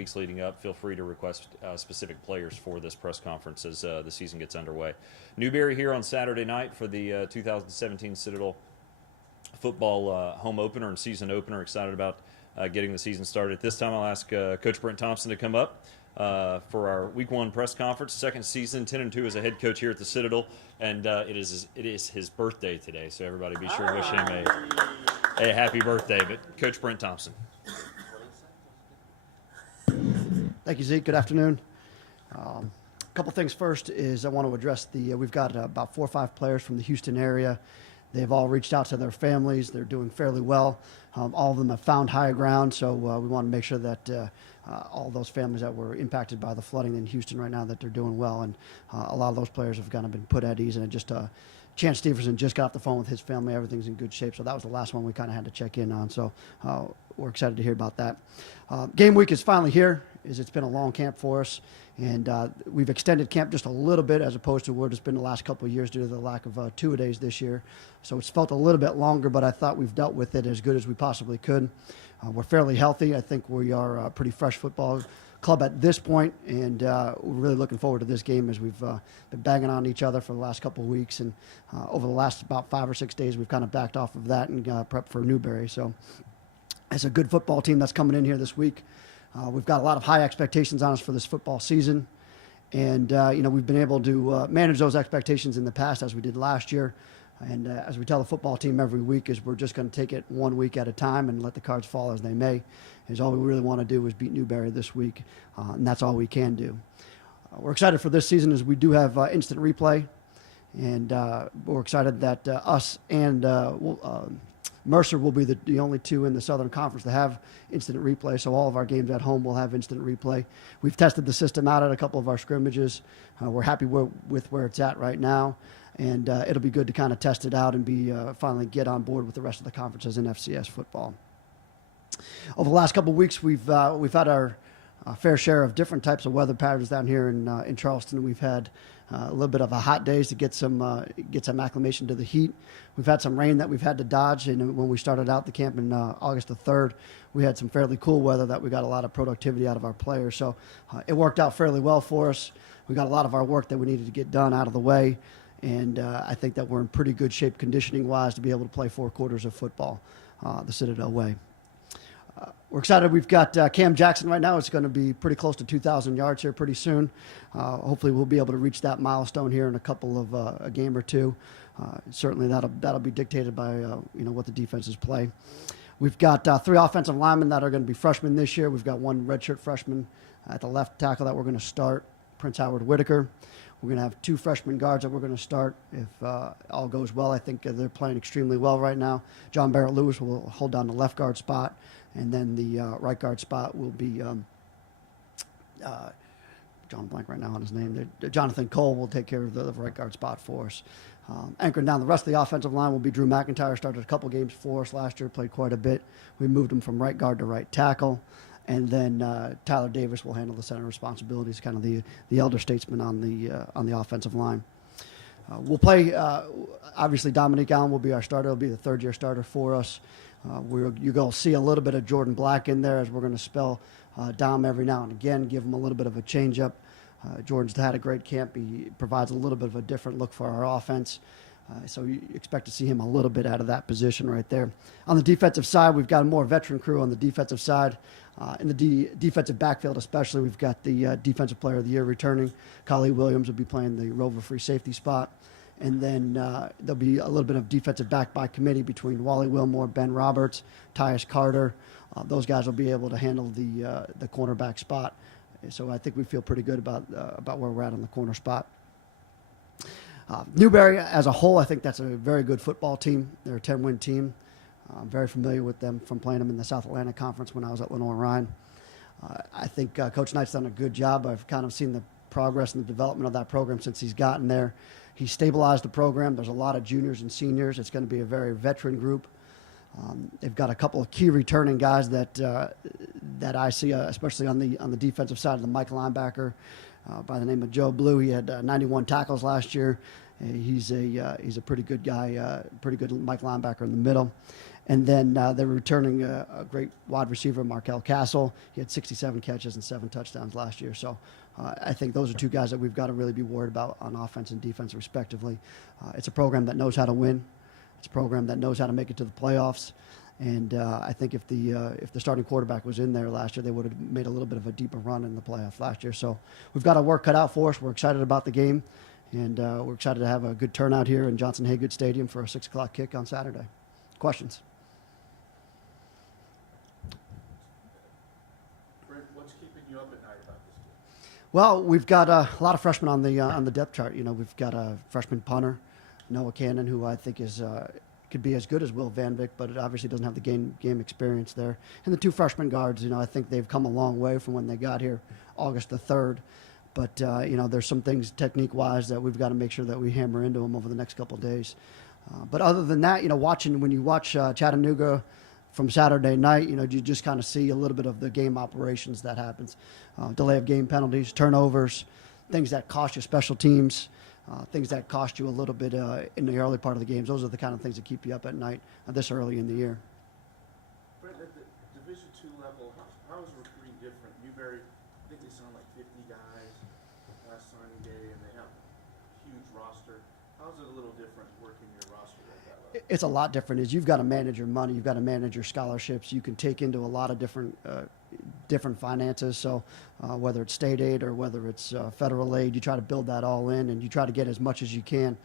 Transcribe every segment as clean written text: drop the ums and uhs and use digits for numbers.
weeks leading up, feel free to request specific players for this press conference as the season gets underway. Newberry here on Saturday night for the 2017 Citadel football home opener and season opener. Excited about getting the season started. At this time, I'll ask Coach Brent Thompson to come up for our Week 1 press conference. Second season, 10-2 as a head coach here at the Citadel, and it is his birthday today. So everybody, be sure to wish him a happy birthday. But Coach Brent Thompson. Thank you, Zeke. Good afternoon. A couple things. First is I want to address we've got about 4 or 5 players from the Houston area. They've all reached out to their families. They're doing fairly well. All of them have found higher ground, so we want to make sure that all those families that were impacted by the flooding in Houston right now, that they're doing well. And a lot of those players have kind of been put at ease. And Chance Stevenson just got off the phone with his family. Everything's in good shape. So that was the last one we kind of had to check in on. So we're excited to hear about that. Game week is finally here. It's been a long camp for us. And we've extended camp just a little bit as opposed to what it's been the last couple of years due to the lack of two-a-days this year. So it's felt a little bit longer, but I thought we've dealt with it as good as we possibly could. We're fairly healthy. I think we are a pretty fresh football club at this point, and we're really looking forward to this game as we've been banging on each other for the last couple of weeks. And over the last about 5 or 6 days, we've kind of backed off of that and prepped for Newberry. So it's a good football team that's coming in here this week. We've got a lot of high expectations on us for this football season. And, we've been able to manage those expectations in the past as we did last year. And as we tell the football team every week is we're just going to take it 1 week at a time and let the cards fall as they may. Is all we really want to do is beat Newberry this week, and that's all we can do. We're excited for this season as we do have instant replay. And we're excited that us and Mercer will be the only 2 in the Southern Conference to have instant replay, so all of our games at home will have instant replay. We've tested the system out at a couple of our scrimmages. We're happy with where it's at right now, and it'll be good to kind of test it out and finally get on board with the rest of the conferences in FCS football. Over the last couple of weeks, we've had our fair share of different types of weather patterns down here in Charleston. We've had a little bit of a hot days to get some acclimation to the heat. We've had some rain that we've had to dodge, and when we started out the camp in August the 3rd, we had some fairly cool weather that we got a lot of productivity out of our players. So it worked out fairly well for us. We got a lot of our work that we needed to get done out of the way, and I think that we're in pretty good shape conditioning-wise to be able to play 4 quarters of football the Citadel way. We're excited. We've got Cam Jackson right now. It's going to be pretty close to 2,000 yards here pretty soon. Hopefully we'll be able to reach that milestone here in a couple of a game or two. Certainly that'll be dictated by what the defenses play. We've got 3 offensive linemen that are going to be freshmen this year. We've got 1 redshirt freshman at the left tackle that we're going to start, Prince Howard Whitaker. We're going to have 2 freshman guards that we're going to start if all goes well. I think they're playing extremely well right now. John Barrett Lewis will hold down the left guard spot, and then the right guard spot will be John blank right now on his name. Jonathan Cole will take care of the right guard spot for us. Anchoring down the rest of the offensive line will be Drew McIntyre. Started a couple games for us last year, played quite a bit. We moved him from right guard to right tackle. And then Tyler Davis will handle the center responsibilities, kind of the elder statesman on the offensive line. We'll play, obviously, Dominique Allen will be our starter. He'll be the 3rd-year starter for us. You're going to see a little bit of Jordan Black in there as we're going to spell Dom every now and again, give him a little bit of a change-up. Jordan's had a great camp. He provides a little bit of a different look for our offense. So you expect to see him a little bit out of that position right there. On the defensive side, we've got a more veteran crew on the defensive side. In the defensive backfield especially, we've got the Defensive Player of the Year returning. Kali Williams will be playing the rover free safety spot. And then there'll be a little bit of defensive back by committee between Wally Wilmore, Ben Roberts, Tyus Carter. Those guys will be able to handle the cornerback spot. So I think we feel pretty good about where we're at on the corner spot. Newberry as a whole, I think that's a very good football team. They're a 10-win team. I'm very familiar with them from playing them in the South Atlantic Conference when I was at Lenoir-Rhyne. I think Coach Knight's done a good job. I've kind of seen the progress and the development of that program since he's gotten there. He stabilized the program. There's a lot of juniors and seniors. It's going to be a very veteran group. They've got a couple of key returning guys that I see, especially on the defensive side of the Mike linebacker by the name of Joe Blue. He had 91 tackles last year. He's a pretty good guy, pretty good Mike linebacker in the middle. And then they're returning a great wide receiver, Markel Castle. He had 67 catches and 7 touchdowns last year. So I think those are two guys that we've got to really be worried about on offense and defense, respectively. It's a program that knows how to win. It's a program that knows how to make it to the playoffs. And I think if the starting quarterback was in there last year, they would have made a little bit of a deeper run in the playoffs last year. So we've got our work cut out for us. We're excited about the game, and we're excited to have a good turnout here in Johnson-Haygood Stadium for a 6 o'clock kick on Saturday. Questions? Brent, what's keeping you up at night about this game? Well, we've got a lot of freshmen on the depth chart. You know, we've got a freshman punter, Noah Cannon, who I think is could be as good as Will Van Vick, but it obviously doesn't have the game experience there. And the 2 freshman guards, you know, I think they've come a long way from when they got here August the 3rd. But, you know, there's some things technique-wise that we've got to make sure that we hammer into them over the next couple of days. But other than that, you know, when you watch Chattanooga from Saturday night, you know, you just kind of see a little bit of the game operations that happens. Delay of game penalties, turnovers, things that cost you special teams, things that cost you a little bit in the early part of the games. Those are the kind of things that keep you up at night this early in the year. Brent, at the Division II level, how is recruiting different? Newberry, I think they signed like 50 guys last signing day, and they have a huge roster. How's it a little different working your roster at that level? It's a lot different. You've got to manage your money. You've got to manage your scholarships. You can take into a lot of different finances. So whether it's state aid or whether it's federal aid, you try to build that all in, and you try to get as much as you can.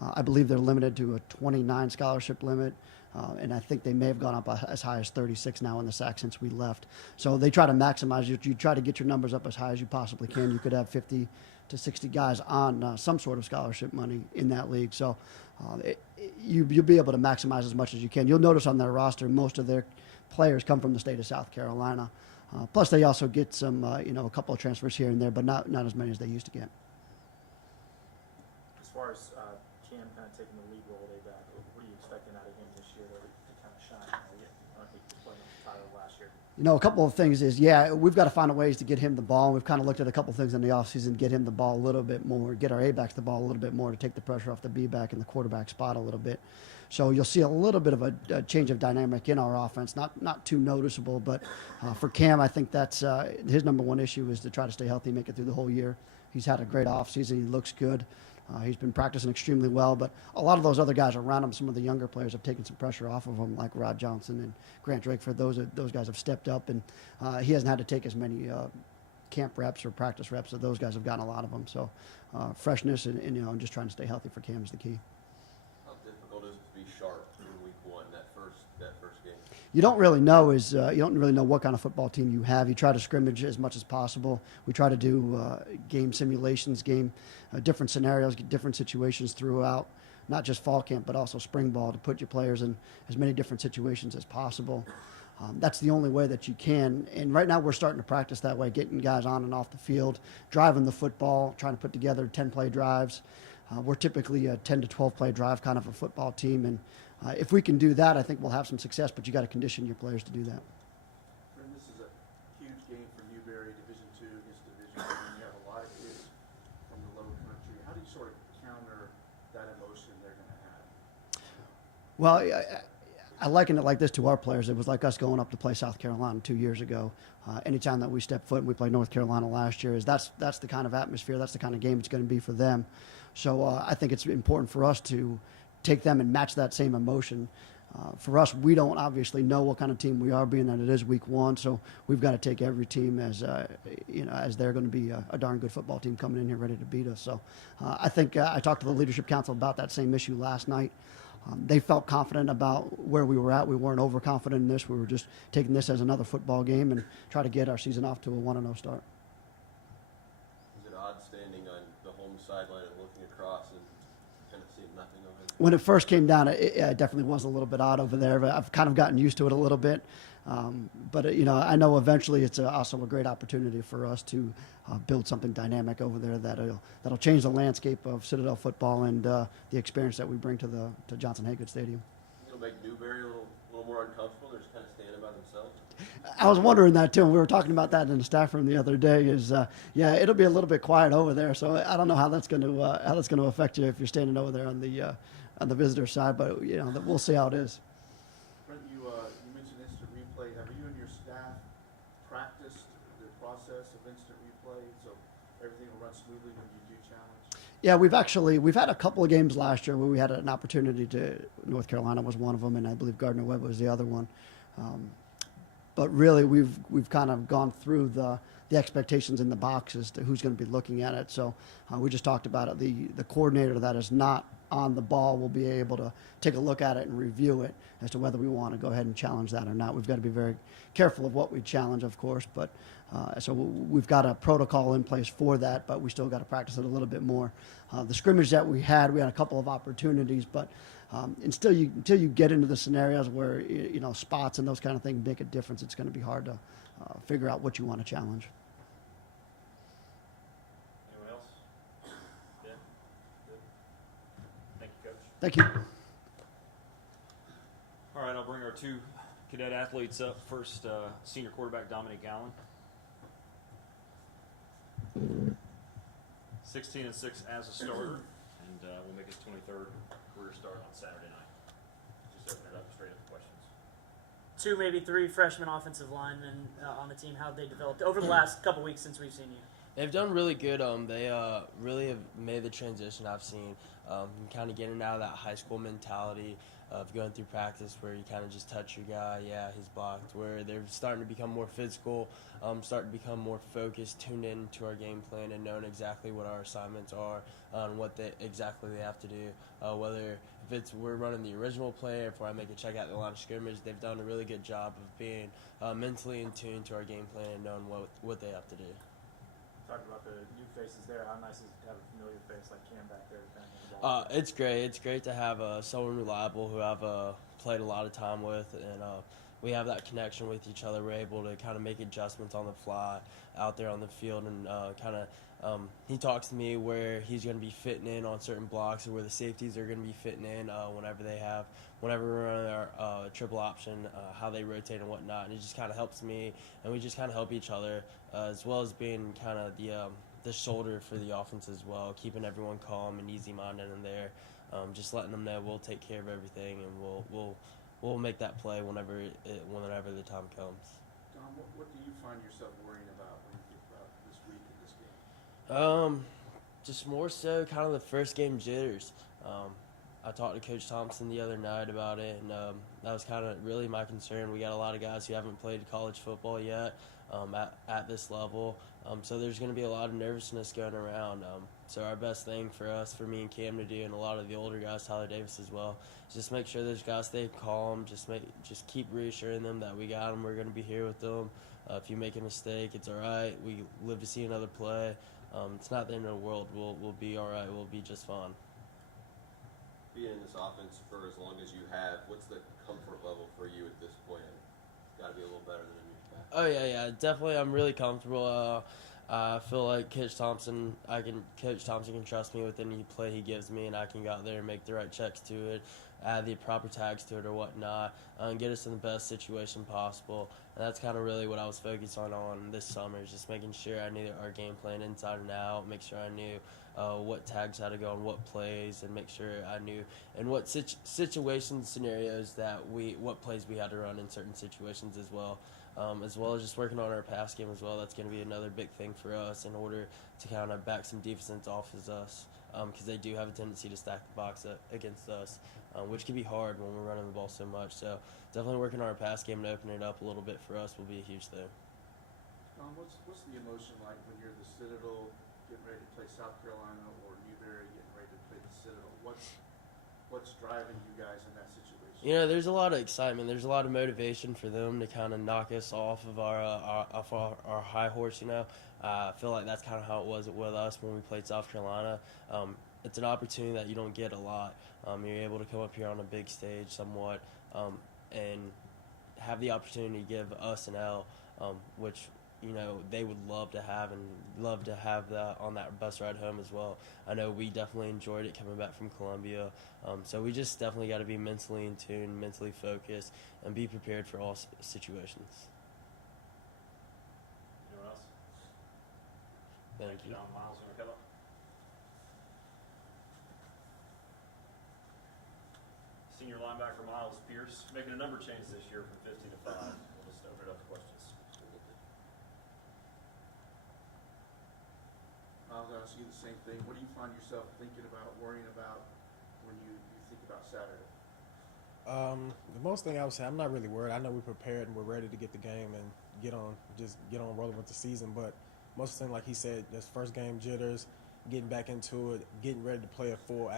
I believe they're limited to a 29 scholarship limit, and I think they may have gone up as high as 36 now in the SAC since we left. So they try to maximize it. You try to get your numbers up as high as you possibly can. You could have 50 to 60 guys on some sort of scholarship money in that league. So you'll be able to maximize as much as you can. You'll notice on their roster, most of their players come from the state of South Carolina. Plus, they also get some, a couple of transfers here and there, but not as many as they used to get. As far as Cam kind of taking the lead role day back, what are you expecting out of him this year to kind of shine? He was playing with the title last year. You know, a couple of things is, we've got to find ways to get him the ball. We've kind of looked at a couple of things in the offseason, get him the ball a little bit more, get our A-backs the ball a little bit more to take the pressure off the B-back and the quarterback spot a little bit. So you'll see a little bit of a change of dynamic in our offense, not too noticeable, but for Cam, I think that's his number one issue is to try to stay healthy, make it through the whole year. He's had a great offseason. He looks good. He's been practicing extremely well, but a lot of those other guys around him, some of the younger players have taken some pressure off of him, like Rod Johnson and Grant Drakeford. Those guys have stepped up, and he hasn't had to take as many camp reps or practice reps. So those guys have gotten a lot of them. So freshness and just trying to stay healthy for Cam is the key. How difficult is it to be sharp in week one, that first game? You don't really know what kind of football team you have. You try to scrimmage as much as possible. We try to do game simulations, different scenarios, different situations throughout, not just fall camp, but also spring ball to put your players in as many different situations as possible. That's the only way that you can. And right now we're starting to practice that way, getting guys on and off the field, driving the football, trying to put together 10-play drives. We're typically a 10 to 12-play drive kind of a football team, and if we can do that, I think we'll have some success, but you got to condition your players to do that. Brent, this is a huge game for Newberry, Division II against Division I. You have a lot of kids from the low country. How do you sort of counter that emotion they're going to have? Well, I liken it like this to our players. It was like us going up to play South Carolina 2 years ago. Anytime that we step foot, and we played North Carolina last year, that's the kind of atmosphere, that's the kind of game it's going to be for them. So I think it's important for us to take them and match that same emotion. For us, we don't obviously know what kind of team we are, being that it is week one. So we've got to take every team as as they're going to be a darn good football team coming in here ready to beat us. So I think I talked to the leadership council about that same issue last night. They felt confident about where we were at. We weren't overconfident in this. We were just taking this as another football game and try to get our season off to a 1-0 start. Is it odd standing on the home sideline and looking across and kind of seeing nothing over there? When it first came down, it definitely was a little bit odd over there. But I've kind of gotten used to it a little bit. But I know eventually it's also a great opportunity for us to build something dynamic over there that'll change the landscape of Citadel football and the experience that we bring to Johnson-Haygood Stadium. It'll make Newberry a little more uncomfortable. They're just kind of standing by themselves. I was wondering that too. We were talking about that in the staff room the other day. It'll be a little bit quiet over there. So I don't know how that's going to affect you if you're standing over there on the visitor side. But we'll see how it is. Brent, of instant replay, so everything will run smoothly when you do challenge? Yeah, we've had a couple of games last year where we had an opportunity to. North Carolina was one of them, and I believe Gardner Webb was the other one. But really, we've kind of gone through the expectations in the box as to who's going to be looking at it. So we just talked about it. The coordinator that is not on the ball will be able to take a look at it and review it as to whether we want to go ahead and challenge that or not. We've got to be very careful of what we challenge, of course, but so we've got a protocol in place for that, but we still got to practice it a little bit more. The scrimmage that we had a couple of opportunities, but until you get into the scenarios where spots and those kind of things make a difference, it's going to be hard to figure out what you want to challenge. Anyone else? Ben? Good. Thank you, Coach. Thank you. All right, I'll bring our two cadet athletes up. First, senior quarterback Dominic Allen. 16-6 as a starter, and we'll make his 23rd career start on Saturday night. Just open it up straight up to questions. 2, maybe 3 freshman offensive linemen on the team. How have they developed over the last couple weeks since we've seen you? They've done really good. They really have made the transition. I've seen kind of getting out of that high school mentality of going through practice where you kind of just touch your guy, yeah, he's blocked, where they're starting to become more physical, starting to become more focused, tuned in to our game plan and knowing exactly what our assignments are and what exactly they have to do. Whether if it's we're running the original play or if I make a check at the line of scrimmage, they've done a really good job of being mentally in tune to our game plan and knowing what they have to do. Talking about the new faces there, how nice is it to have a familiar face like Cam back there? Kind of the ball? It's great. It's great to have someone reliable who I've played a lot of time with, and we have that connection with each other. We're able to kind of make adjustments on the fly out there on the field, and he talks to me where he's going to be fitting in on certain blocks or where the safeties are going to be fitting in whenever we're running our triple option, how they rotate and whatnot. And it just kind of helps me, and we just kind of help each other, as well as being kind of the shoulder for the offense as well, keeping everyone calm and easy-minded in there, just letting them know we'll take care of everything and we'll make that play whenever the time comes. Don, what do you find yourself worrying about when you think about this week and this game? Just more so kind of the first game jitters. I talked to Coach Thompson the other night about it, and that was kind of really my concern. We got a lot of guys who haven't played college football yet at this level, so there's going to be a lot of nervousness going around. So our best thing for me and Cam to do, and a lot of the older guys, Tyler Davis as well, is just make sure those guys stay calm. Just keep reassuring them that we got them. We're going to be here with them. If you make a mistake, it's all right. We live to see another play. It's not the end of the world. We'll be all right. We'll be just fine. Being in this offense for as long as you have, what's the comfort level for you at this point? Got to be a little better than in your Oh yeah, definitely. I'm really comfortable. I feel like Coach Thompson can trust me with any play he gives me, and I can go out there and make the right checks to it, add the proper tags to it or whatnot, and get us in the best situation possible. And that's kind of really what I was focused on this summer, is just making sure I knew our game plan inside and out, make sure I knew what tags had to go on what plays, and make sure I knew in what scenarios what plays we had to run in certain situations as well as just working on our pass game as well. That's going to be another big thing for us in order to kind of back some defense off as us, because they do have a tendency to stack the box up against us, which can be hard when we're running the ball so much. So definitely working on our pass game and opening it up a little bit for us will be a huge thing. What's the emotion like when you're the Citadel getting ready to play South Carolina, or Newberry getting ready to play the Citadel? What's driving you guys in that situation? There's a lot of excitement. There's a lot of motivation for them to kind of knock us off of our high horse. I feel like that's kind of how it was with us when we played South Carolina. It's an opportunity that you don't get a lot. You're able to come up here on a big stage somewhat and have the opportunity to give us an L, which they would love to have, and love to have that on that bus ride home as well. I know we definitely enjoyed it coming back from Columbia. So we just definitely got to be mentally in tune, mentally focused, and be prepared for all situations. Anyone else? Thank you. John Miles, want to come up? Senior linebacker Miles Pierce making a number change this year from 50 to 5. We'll just open it up to questions. I'll ask you the same thing. What do you find yourself thinking about, worrying about when you think about Saturday? The most thing I would say, I'm not really worried. I know we're prepared and we're ready to get the game and get on rolling with the season. But most of the thing, like he said, this first game jitters, getting back into it, getting ready to play a full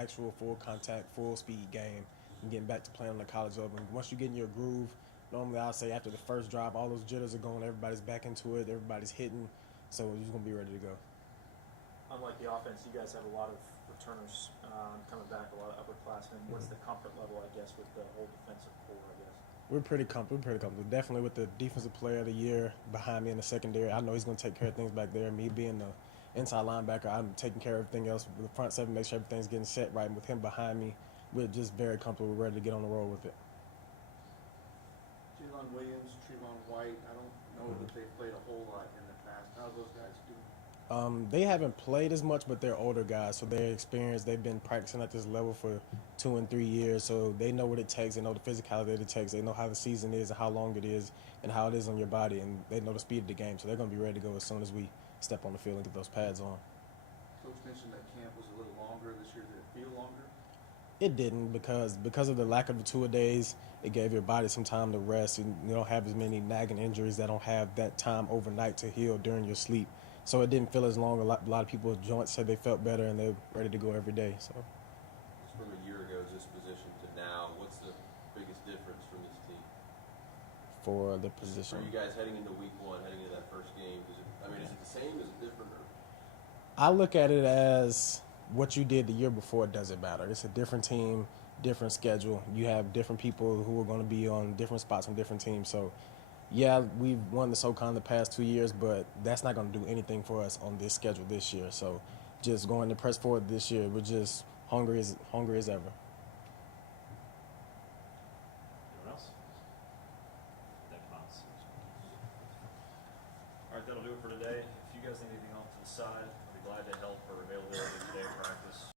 contact, full speed game, and getting back to playing on the college level. And once you get in your groove, normally I'll say after the first drive, all those jitters are gone. Everybody's back into it. Everybody's hitting. So we're just gonna be ready to go. Unlike the offense, you guys have a lot of returners coming back, a lot of upperclassmen. What's the comfort level, I guess, with the whole defensive core, I guess? We're pretty comfortable. Definitely with the defensive player of the year behind me in the secondary. I know he's going to take care of things back there. Me being the inside linebacker, I'm taking care of everything else. The front seven, make sure everything's getting set right. And with him behind me, we're just very comfortable. We're ready to get on the road with it. Jalen Williams, Trevon White, I don't know that they've played a whole lot in the past. How are those guys doing? They haven't played as much, but they're older guys, so they're experienced. They've been practicing at this level for 2 and 3 years, so they know what it takes. They know the physicality that it takes. They know how the season is and how long it is and how it is on your body, and they know the speed of the game, so they're going to be ready to go as soon as we step on the field and get those pads on. Coach mentioned that camp was a little longer this year. Did it feel longer? It didn't because of the lack of the 2-a-days. It gave your body some time to rest, and you don't have as many nagging injuries that don't have that time overnight to heal during your sleep. So it didn't feel as long. A lot of people's joints said they felt better and they're ready to go every day. So From a year ago's disposition to now, what's the biggest difference from this team? for the For position, you guys heading into week one, heading into that first game, is it the same? Is it different? Or? I look at it as what you did the year before doesn't matter. It's a different team, different schedule. You have different people who are going to be on different spots on different teams. So yeah, we've won the SoCon the past 2 years, but that's not going to do anything for us on this schedule this year. So just going to press forward this year, we're just hungry as ever. Anyone else? That counts. All right, that'll do it for today. If you guys need anything off to the side, I'll be glad to help or availability today at practice.